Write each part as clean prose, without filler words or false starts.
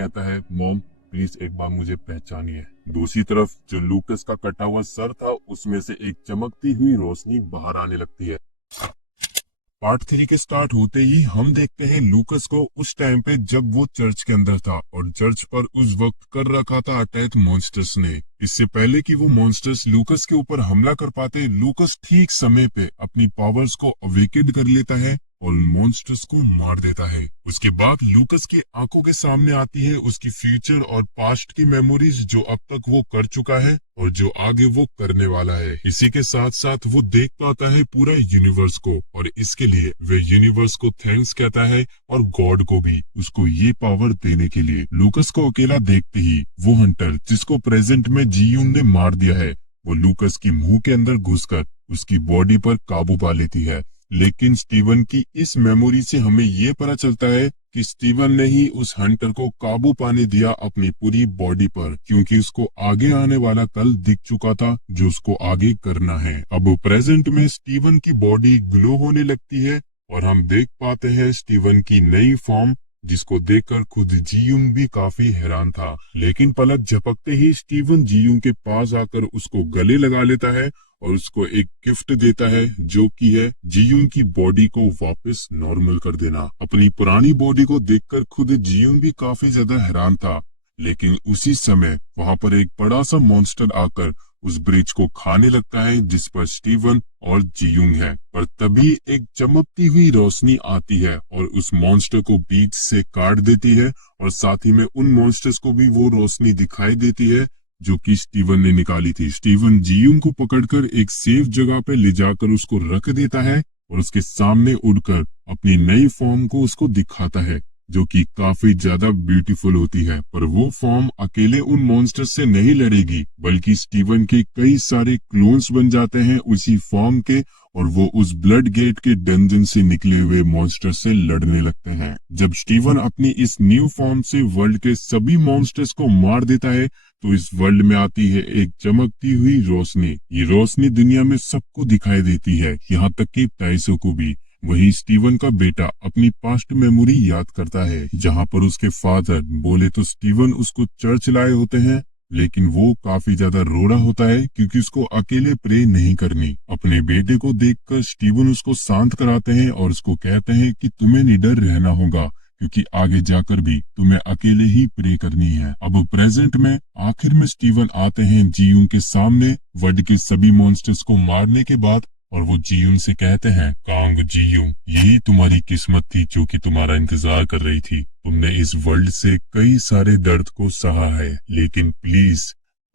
कहता है, mom please एक बार मुझे पहचानिए। दूसरी तरफ जो लूकस का कटा हुआ सर था उसमें से एक चमकती हुई रोशनी बाहर आने लगती है। पार्ट 3 के स्टार्ट होते ही हम देखते हैं लूकस को उस टाइम पे जब वो चर्च के अंदर था और चर्च पर उस वक्त कर रखा था अटैक मॉन्स्टर्स ने। इससे पहले कि वो मॉन्स्टर्स लूकस के ऊपर हमला कर पाते, लूकस ठीक समय पे अपनी पावर्स को अवेकेड कर लेता है और मॉन्स्टर्स को मार देता है। उसके बाद लूकस की आंखों के सामने आती है उसकी फ्यूचर और पास्ट की मेमोरीज, जो अब तक वो कर चुका है और जो आगे वो करने वाला है। इसी के साथ साथ वो देख पाता है पूरा यूनिवर्स को और इसके लिए वे यूनिवर्स को थैंक्स कहता है और गॉड को भी उसको ये पावर देने के लिए। लूकस को अकेला देखते ही वो हंटर जिसको प्रेजेंट में जीयून ने मार दिया है, वो लूकस की मुंह के अंदर घुसकर उसकी बॉडी पर काबू पा लेती है। लेकिन स्टीवन की इस मेमोरी से हमें ये पता चलता है कि स्टीवन ने ही उस हंटर को काबू पाने दिया अपनी पूरी बॉडी पर, क्योंकि उसको आगे आने वाला कल दिख चुका था जो उसको आगे करना है। अब प्रेजेंट में स्टीवन की बॉडी ग्लो होने लगती है और हम देख पाते हैं स्टीवन की नई फॉर्म, जिसको देखकर खुद जीयून भी काफी हैरान था। लेकिन पलक झपकते ही स्टीवन जीयून के पास आकर उसको गले लगा लेता है और उसको एक गिफ्ट देता है, जो कि है जीयून की बॉडी को वापस नॉर्मल कर देना। अपनी पुरानी बॉडी को देखकर खुद जीयून भी काफी ज्यादा हैरान था। लेकिन उसी समय वहां पर एक बड़ा सा मॉन्स्टर आकर उस ब्रिज को खाने लगता है जिस पर स्टीवन और जीयून है। पर तभी एक चमकती हुई रोशनी आती है और उस मॉन्स्टर को बीच से काट देती है और साथ ही में उन मॉन्स्टर्स को भी वो रोशनी दिखाई देती है जो कि स्टीवन ने निकाली थी। स्टीवन जीयून को पकड़कर एक सेफ जगह पे ले जाकर उसको रख देता है और उसके सामने उड़कर अपनी नई फॉर्म को उसको दिखाता है, जो कि काफी ज्यादा ब्यूटीफुल होती है। पर वो फॉर्म अकेले उन मॉन्स्टर्स से नहीं लड़ेगी, बल्कि स्टीवन के कई सारे क्लोन्स बन जाते हैं उसी फॉर्म के और वो उस ब्लड गेट के डंजन से निकले हुए मॉन्स्टर से लड़ने लगते हैं। जब स्टीवन अपनी इस न्यू फॉर्म से वर्ल्ड के सभी मॉन्स्टर्स को मार देता है तो इस वर्ल्ड में आती है एक चमकती हुई रोशनी। ये रोशनी दुनिया में सबको दिखाई देती है, यहाँ तक कि टाइसो को भी। वही स्टीवन का बेटा अपनी पास्ट मेमोरी याद करता है, जहाँ पर उसके फादर बोले तो स्टीवन उसको चर्च लाए होते हैं, लेकिन वो काफी ज्यादा रोड़ा होता है क्योंकि उसको अकेले प्रे नहीं करनी। अपने बेटे को देखकर स्टीवन उसको शांत कराते हैं और उसको कहते हैं कि तुम्हें निडर रहना होगा क्योंकि आगे जाकर भी तुम्हें अकेले ही प्रे करनी है। अब प्रेजेंट में आखिर में स्टीवन आते हैं जीयून के सामने वर्ल्ड के सभी मॉन्स्टर्स को मारने के बाद और वो जीयून से कहते हैं, कांग जीयू, यही तुम्हारी किस्मत थी जो कि तुम्हारा इंतजार कर रही थी। तुमने इस वर्ल्ड से कई सारे दर्द को सहा है, लेकिन प्लीज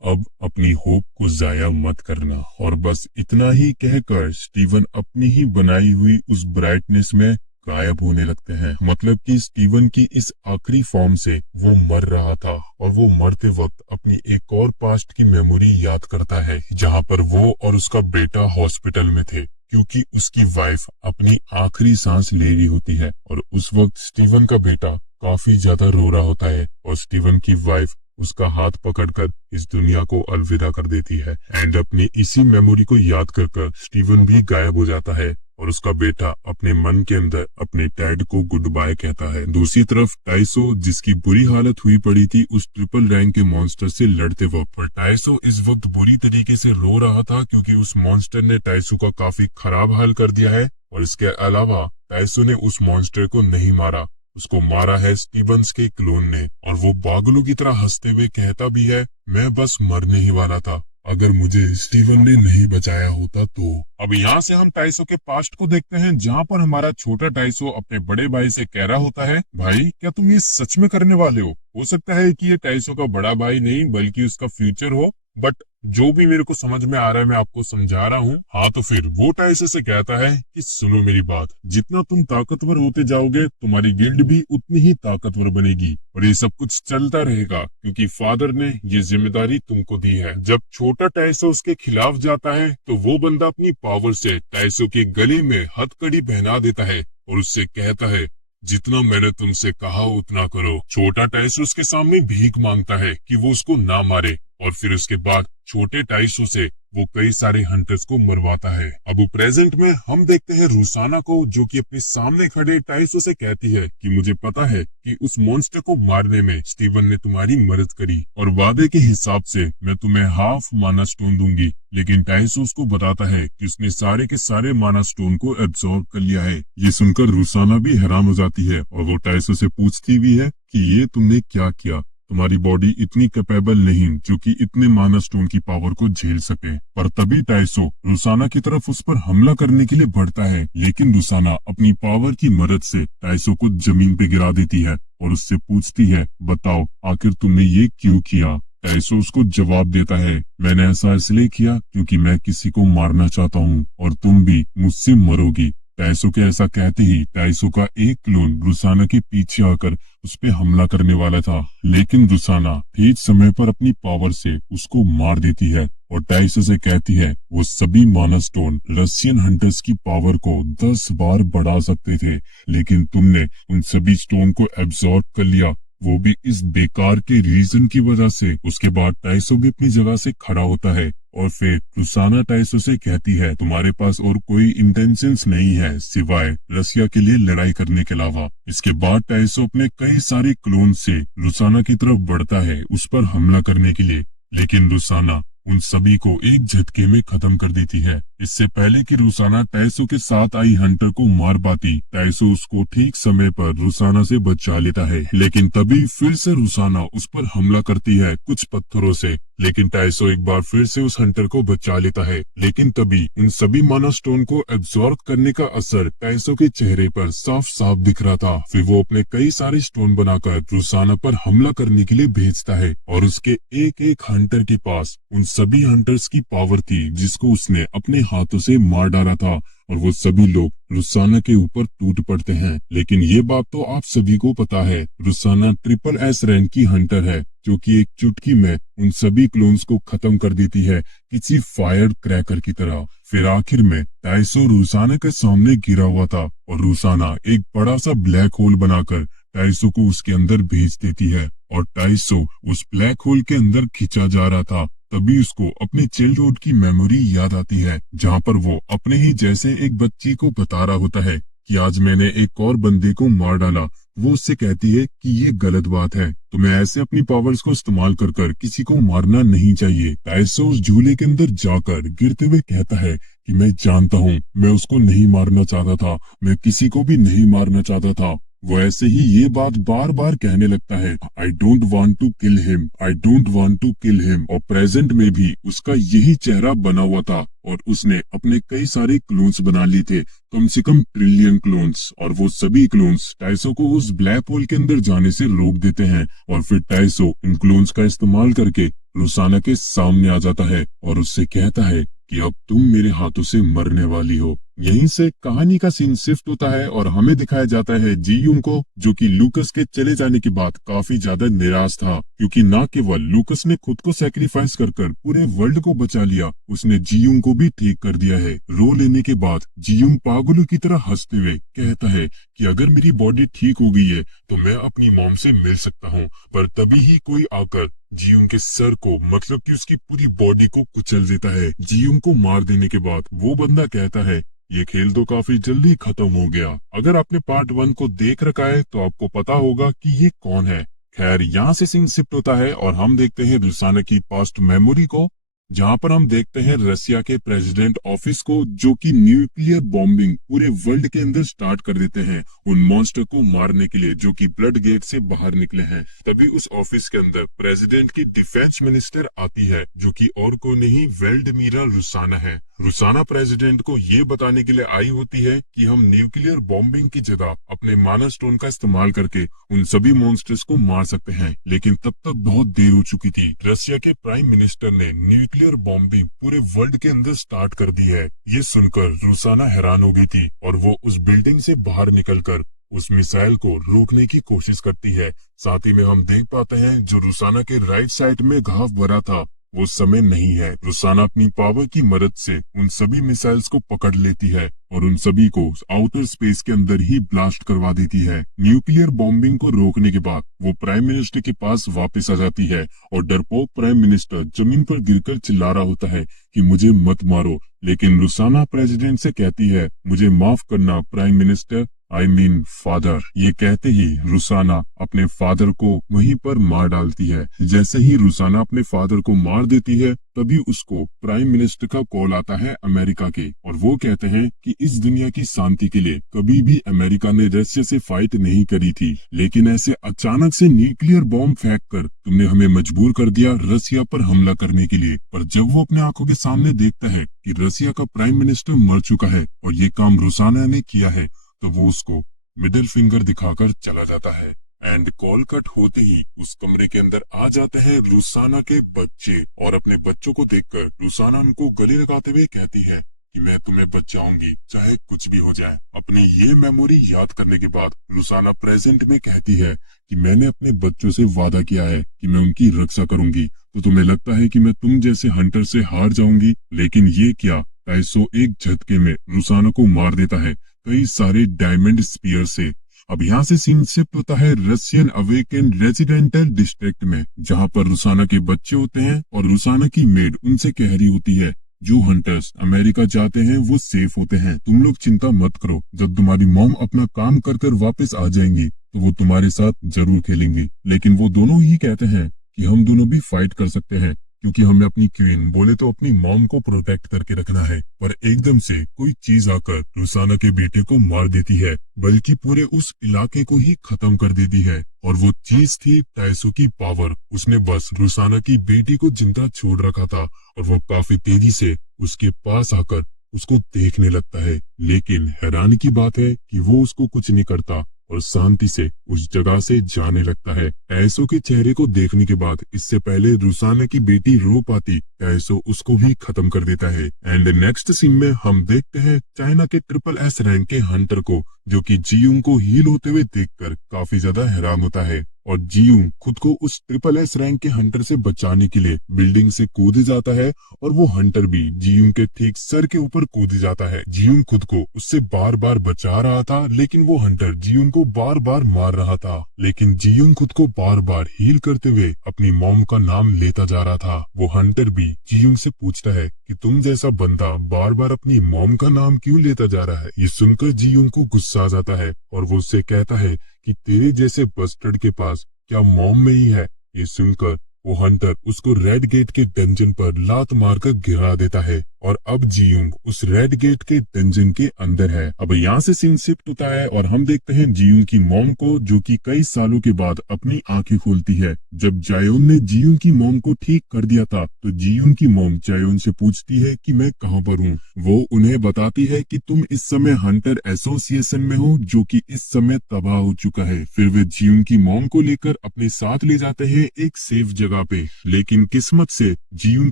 अब अपनी होप को जाया मत करना। और बस इतना ही कहकर स्टीवन अपनी ही बनाई हुई उस ब्राइटनेस में गायब होने लगते हैं। मतलब कि स्टीवन की इस आखिरी फॉर्म से वो मर रहा था और वो मरते वक्त अपनी एक और पास्ट की मेमोरी याद करता है, जहाँ पर वो और उसका बेटा हॉस्पिटल में थे क्योंकि उसकी वाइफ अपनी आखिरी सांस ले रही होती है। और उस वक्त स्टीवन का बेटा काफी ज्यादा रो रहा होता है और स्टीवन की वाइफ उसका हाथ पकड़कर इस दुनिया को अलविदा कर देती है। एंड अपनी इसी मेमोरी को याद कर स्टीवन भी गायब हो जाता है और उसका बेटा अपने मन के अंदर अपने डैड को गुड बाय कहता है। दूसरी तरफ टाइसो, जिसकी बुरी हालत हुई पड़ी थी उस ट्रिपल रैंक के मॉन्स्टर से लड़ते वक्त, पर टाइसो इस वक्त बुरी तरीके से रो रहा था क्योंकि उस मॉन्स्टर ने टाइसो का काफी खराब हाल कर दिया है। और इसके अलावा टाइसो ने उस मॉन्स्टर को नहीं मारा, उसको मारा है स्टीवंस के क्लोन ने। और वो पागलों की तरह हंसते हुए कहता भी है, मैं बस मरने ही वाला था, अगर मुझे स्टीवन ने नहीं बचाया होता तो। अब यहाँ से हम टाइसो के पास्ट को देखते हैं, जहाँ पर हमारा छोटा टाइसो अपने बड़े भाई से कह रहा होता है, भाई क्या तुम ये सच में करने वाले हो सकता है कि ये टाइसो का बड़ा भाई नहीं बल्कि उसका फ्यूचर हो, बट जो भी मेरे को समझ में आ रहा है मैं आपको समझा रहा हूँ। हाँ, तो फिर वो टाइसो से कहता है कि सुनो मेरी बात, जितना तुम ताकतवर होते जाओगे तुम्हारी गिल्ड भी उतनी ही ताकतवर बनेगी और ये सब कुछ चलता रहेगा क्योंकि फादर ने ये जिम्मेदारी तुमको दी है। जब छोटा टाइसो उसके खिलाफ जाता है तो वो बंदा अपनी पावर से टाइसो के गले में हथकड़ी पहना देता है और उससे कहता है, जितना मैंने तुमसे कहा उतना करो। छोटा टाइसो उसके सामने भीख मांगता है कि वो उसको ना मारे, और फिर उसके बाद छोटे टाइसो से वो कई सारे हंटर्स को मरवाता है। अब प्रेजेंट में हम देखते हैं रुसाना को, जो कि अपने सामने खड़े टाइसो से कहती है कि मुझे पता है कि उस मॉन्स्टर को मारने में स्टीवन ने तुम्हारी मदद करी और वादे के हिसाब से मैं तुम्हें हाफ माना स्टोन दूंगी। लेकिन टाइसो उसको बताता है कि उसने सारे के सारे माना स्टोन को एब्जॉर्ब कर लिया है। ये सुनकर रुसाना भी हैरान हो जाती है और वो टाइसो से पूछती भी है कि ये तुमने क्या किया, तुम्हारी बॉडी इतनी कैपेबल नहीं जो कि इतने माना स्टोन की पावर को झेल सके। पर तभी टाइसो रुसाना की तरफ उस पर हमला करने के लिए बढ़ता है, लेकिन रुसाना अपनी पावर की मदद से टाइसो को जमीन पे गिरा देती है और उससे पूछती है, बताओ आखिर तुमने ये क्यों किया। टाइसो उसको जवाब देता है, मैंने ऐसा इसलिए किया क्योंकि मैं किसी को मारना चाहता हूँ और तुम भी मुझसे मरोगी। टाइसो के ऐसा कहते ही टाइसो का एक क्लोन रुसाना के पीछे आकर उस पे हमला करने वाला था, लेकिन रुसाना ठीक समय पर अपनी पावर से उसको मार देती है और टाइसो से कहती है वो सभी माना स्टोन रशियन हंटर्स की पावर को 10 बार बढ़ा सकते थे, लेकिन तुमने उन सभी स्टोन को एब्जॉर्ब कर लिया, वो भी इस बेकार के रीजन की वजह से। उसके बाद टाइसो भी अपनी जगह से खड़ा होता है और फिर रुसाना टाइसो से कहती है, तुम्हारे पास और कोई इंटेंशंस नहीं है सिवाय रसिया के लिए लड़ाई करने के अलावा। इसके बाद टाइसो अपने कई सारे क्लोन से रुसाना की तरफ बढ़ता है उस पर हमला करने के लिए, लेकिन रुसाना उन सभी को एक झटके में खत्म कर देती है। इससे पहले कि रुसाना टाइसो के साथ आई हंटर को मार पाती, टाइसो उसको ठीक समय पर रुसाना से बचा लेता है, लेकिन तभी फिर से रुसाना उस पर हमला करती है कुछ पत्थरों से, लेकिन टाइसो एक बार फिर से उस हंटर को बचा लेता है। लेकिन तभी इन सभी माना स्टोन को एब्जॉर्ब करने का असर टाइसो के चेहरे पर साफ साफ दिख रहा था। फिर वो अपने कई सारे स्टोन बनाकर रुसाना पर हमला करने के लिए भेजता है और उसके एक एक हंटर के पास उन सभी हंटर्स की पावर थी जिसको उसने अपने हाथों से मार डाला था और वो सभी लोग रुसाना के ऊपर टूट पड़ते हैं। लेकिन ये बात तो आप सभी को पता है, रुसाना ट्रिपल एस रैंक की हंटर है जो कि एक चुटकी में उन सभी क्लोन्स को खत्म कर देती है किसी फायर क्रैकर की तरह। फिर आखिर में टाइसो रुसाना के सामने गिरा हुआ था और रुसाना एक बड़ा सा ब्लैक होल बनाकर टाइसो को उसके अंदर भेज देती है और टाइसो उस ब्लैक होल के अंदर खिंचा जा रहा था। तभी उसको अपनी चाइल्डहुड की मेमोरी याद आती है, जहाँ पर वो अपने ही जैसे एक बच्ची को बता रहा होता है कि आज मैंने एक और बंदे को मार डाला। वो उससे कहती है कि ये गलत बात है, तुम्हें ऐसे अपनी पावर्स को इस्तेमाल कर किसी को मारना नहीं चाहिए। टाइसो उस झूले के अंदर जाकर गिरते हुए कहता है कि मैं जानता हूँ, मैं उसको नहीं मारना चाहता था, मैं किसी को भी नहीं मारना चाहता था। वो ऐसे ही ये बात बार बार कहने लगता है, I don't want to kill him, I don't want to kill him. और प्रेजेंट में भी उसका यही चेहरा बना हुआ था और उसने अपने कई सारे क्लोन्स बना लिए थे, कम से कम ट्रिलियन क्लोन्स। और वो सभी क्लोन्स टाइसो को उस ब्लैक होल के अंदर जाने से रोक देते हैं और फिर टाइसो इन क्लोन्स का इस्तेमाल करके रुसाना के सामने आ जाता है और उससे कहता है कि अब तुम मेरे हाथों से मरने वाली हो। यहीं से कहानी का सीन शिफ्ट होता है और हमें दिखाया जाता है जी-यूंग को, जो कि लूकस के चले जाने के बाद काफी ज्यादा निराश था, क्योंकि न केवल लूकस ने खुद को सैक्रिफाइस कर पूरे वर्ल्ड को बचा लिया, उसने जी-यूंग को भी ठीक कर दिया है। रो लेने के बाद जी-यूंग पागलों की तरह हंसते हुए कहता है कि अगर मेरी बॉडी ठीक हो गई है तो मैं अपनी मॉम से मिल सकता हूँ। पर तभी ही कोई आकर जी-यूंग के सर को, मतलब कि उसकी पूरी बॉडी को कुचल देता है। जी-यूंग को मार देने के बाद वो बंदा कहता है, ये खेल तो काफी जल्दी खत्म हो गया। अगर आपने पार्ट 1 को देख रखा है तो आपको पता होगा कि ये कौन है। खैर, यहाँ से सीन शिफ्ट होता है और हम देखते हैं रुसाना की पास्ट मेमोरी को, जहाँ पर हम देखते हैं रसिया के प्रेसिडेंट ऑफिस को, जो कि न्यूक्लियर बॉम्बिंग पूरे वर्ल्ड के अंदर स्टार्ट कर देते हैं उन मॉन्स्टर को मारने के लिए जो कि ब्लड गेट से बाहर निकले हैं। तभी उस ऑफिस के अंदर प्रेसिडेंट की डिफेंस मिनिस्टर आती है, जो कि और को नहीं वेल्डमीरा रुसाना है। रुसाना प्रेसिडेंट को ये बताने के लिए आई होती है कि हम न्यूक्लियर बॉम्बिंग की जगह अपने माना स्टोन का इस्तेमाल करके उन सभी मॉन्स्टर्स को मार सकते हैं। लेकिन तब तक बहुत देर हो चुकी थी। रशिया के प्राइम मिनिस्टर ने न्यूक्लियर बॉम्बिंग पूरे वर्ल्ड के अंदर स्टार्ट कर दी है। ये सुनकर रुसाना हैरान हो गई थी और वो उस बिल्डिंग से बाहर निकलकर उस मिसाइल को रोकने की कोशिश करती है। साथ ही में हम देख पाते हैं जो रुसाना के राइट साइड में घाव भरा था वो समय नहीं है। रुसाना अपनी पावर की मदद से उन सभी मिसाइल्स को पकड़ लेती है और उन सभी को आउटर स्पेस के अंदर ही ब्लास्ट करवा देती है। न्यूक्लियर बॉम्बिंग को रोकने के बाद वो प्राइम मिनिस्टर के पास वापस आ जाती है और डरपोक प्राइम मिनिस्टर जमीन पर गिरकर चिल्ला रहा होता है कि मुझे मत मारो, लेकिन रुसाना प्रेसिडेंट से कहती है मुझे माफ करना prime minister, I mean father. ये कहते ही रुसाना अपने फादर को वहीं पर मार डालती है। जैसे ही रुसाना अपने फादर को मार देती है तभी उसको प्राइम मिनिस्टर का कॉल आता है अमेरिका के, और वो कहते हैं कि इस दुनिया की शांति के लिए कभी भी अमेरिका ने रशिया से फाइट नहीं करी थी, लेकिन ऐसे अचानक से न्यूक्लियर बॉम्ब फेंक कर तुमने हमें मजबूर कर दिया रशिया पर हमला करने के लिए। पर जब वो अपने आंखों के सामने देखता है कि रशिया का प्राइम मिनिस्टर मर चुका है और ये काम रुसाना ने किया है, तो वो उसको मिडिल फिंगर दिखाकर चला जाता है। एंड कॉल कट होते ही उस कमरे के अंदर आ जाते हैं रुसाना के बच्चे, और अपने बच्चों को देखकर रुसाना उनको गले लगाते हुए कहती है कि मैं तुम्हें बचाऊंगी चाहे कुछ भी हो जाए। अपनी ये मेमोरी याद करने के बाद रुसाना प्रेजेंट में कहती है कि मैंने अपने बच्चों से वादा किया है कि मैं उनकी रक्षा करूंगी, तो तुम्हें लगता है कि मैं तुम जैसे हंटर से हार जाऊंगी? लेकिन ये क्या, टाइसो एक झटके में रुसाना को मार देता है कई सारे डायमंड स्पीयर से। अब यहाँ से सीन शिफ्ट होता है रशियन अवेकन रेजिडेंटल डिस्ट्रिक्ट में, जहाँ पर रुसाना के बच्चे होते हैं और रुसाना की मेड उनसे कह रही होती है जो हंटर्स अमेरिका जाते हैं वो सेफ होते हैं, तुम लोग चिंता मत करो, जब तुम्हारी मॉम अपना काम कर कर वापस आ जाएंगी तो वो तुम्हारे साथ जरूर खेलेंगी। लेकिन वो दोनों ही कहते हैं कि हम दोनों भी फाइट कर सकते हैं, क्योंकि हमें अपनी क्वीन बोले तो अपनी मॉम को प्रोटेक्ट करके रखना है। पर एकदम से कोई चीज आकर रुसाना के बेटे को मार देती है, बल्कि पूरे उस इलाके को ही खत्म कर देती है। और वो चीज थी टाइसो की पावर। उसने बस रुसाना की बेटी को जिंदा छोड़ रखा था और वो काफी तेजी से उसके पास आकर उसको देखने लगता है। लेकिन हैरानी की बात है कि वो उसको कुछ नहीं करता और शांति से उस जगह से जाने लगता है। टाइसो के चेहरे को देखने के बाद इससे पहले रुसाना की बेटी रो पाती, टाइसो उसको भी खत्म कर देता है। एंड नेक्स्ट सीन में हम देखते हैं चाइना के ट्रिपल एस रैंक के हंटर को, जो कि जीयूंग को हील होते हुए देखकर काफी ज्यादा हैरान होता है। और जीयूंग खुद को उस ट्रिपल एस रैंक के हंटर से बचाने के लिए बिल्डिंग से कूद जाता है, और वो हंटर भी जीयूंग के ठीक सर के ऊपर कूद जाता है। जीयूंग खुद को उससे बार बार बचा रहा था, लेकिन वो हंटर जीयूंग को बार बार मार रहा था। लेकिन जीयूंग खुद को बार बार हील करते हुए अपनी मॉम का नाम लेता जा रहा था। वो हंटर भी जीयूंग से पूछता है कि तुम जैसा बंदा बार बार अपनी मॉम का नाम क्यों लेता जा रहा है। ये सुनकर जीयूंग को गुस्सा आ जाता है और वो उससे कहता है कि तेरे जैसे बस्टर्ड के पास क्या मॉम में ही है। ये सुनकर वो हंटर उसको रेड गेट के डंजन पर लात मारकर गिरा देता है, और अब जीयूंग उस रेड गेट के डंजन के अंदर है। अब यहाँ से सीन शिफ्ट होता है और हम देखते हैं जीयूंग की मॉम को, जो कि कई सालों के बाद अपनी आंखें खोलती है। जब जायोन ने जीयूंग की मॉम को ठीक कर दिया था तो जीयूंग की मॉम जायोन से पूछती है कि मैं कहाँ पर हूँ। वो उन्हें बताती है कि तुम इस समय हंटर एसोसिएशन में हो, जो कि इस समय तबाह हो चुका है। फिर वे जीयूंग की मॉम को लेकर अपने साथ ले जाते हैं एक सेफ जगह पे। लेकिन किस्मत से जीयूंग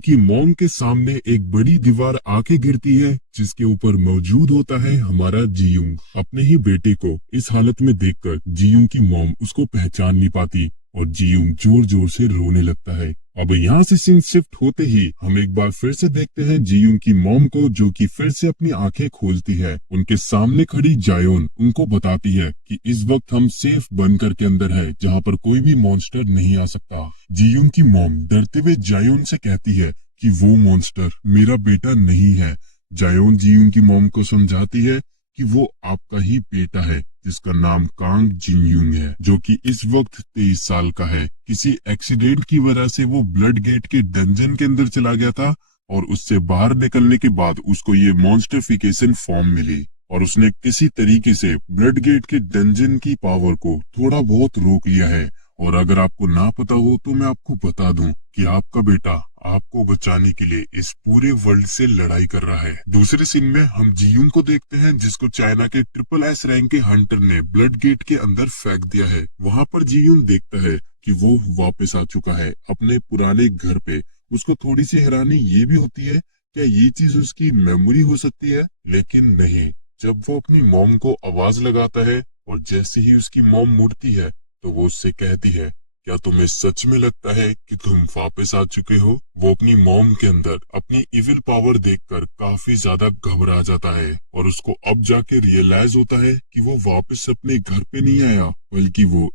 की मॉम के सामने एक बड़ी दीवार आके गिरती है, जिसके ऊपर मौजूद होता है हमारा जीयूंग। अपने ही बेटे को इस हालत में देखकर जीयूंग की मॉम उसको पहचान नहीं पाती और जीयूंग जोर जोर से रोने लगता है। अब यहाँ से सीन शिफ्ट होते ही हम एक बार फिर से देखते हैं जीयूंग की मॉम को, जो कि फिर से अपनी आंखें खोलती है। उनके सामने खड़ी जायोन उनको बताती है कि इस वक्त हम सेफ बंकर के अंदर है, जहाँ पर कोई भी मॉन्स्टर नहीं आ सकता। जीयूंग की मॉम डरते हुए जायोन से कहती है कि वो मॉन्स्टर मेरा बेटा नहीं है। जायोन जीयूंग की मॉम को समझाती है कि वो आपका ही बेटा है, जिसका नाम कांग जिनयूंग है, जो कि इस वक्त 23 साल का है। किसी एक्सीडेंट की वजह से वो ब्लड गेट के डंजन के अंदर चला गया था, और उससे बाहर निकलने के बाद उसको ये मॉन्स्टरफिकेशन फॉर्म मिली, और उसने किसी तरीके से ब्लड गेट के डंजन की पावर को थोड़ा बहुत रोक लिया है। और अगर आपको ना पता हो तो मैं आपको बता दूं कि आपका बेटा आपको बचाने के लिए इस पूरे वर्ल्ड से लड़ाई कर रहा है। दूसरे सीन में हम जीयूंग को देखते हैं, जिसको चाइना के ट्रिपल एस रैंक के हंटर ने ब्लड गेट के अंदर फेंक दिया है। वहाँ पर जीयूंग देखता है कि वो वापस आ चुका है अपने पुराने घर पे। उसको थोड़ी सी हैरानी ये भी होती है, क्या ये चीज उसकी मेमोरी हो सकती है? लेकिन नहीं। जब वो अपनी मॉम को आवाज लगाता है और जैसे ही उसकी मॉम मुड़ती है तो वो उससे कहती है क्या तुम्हें सच में लगता है कि तुम वापस आ चुके हो? वो अपनी मॉम के अंदर अपनी इविल पावर देखकर काफी ज्यादा घबरा जाता है और उसको अब जाके रियलाइज होता है कि वो वापस अपने घर पे नहीं आया, बल्कि वो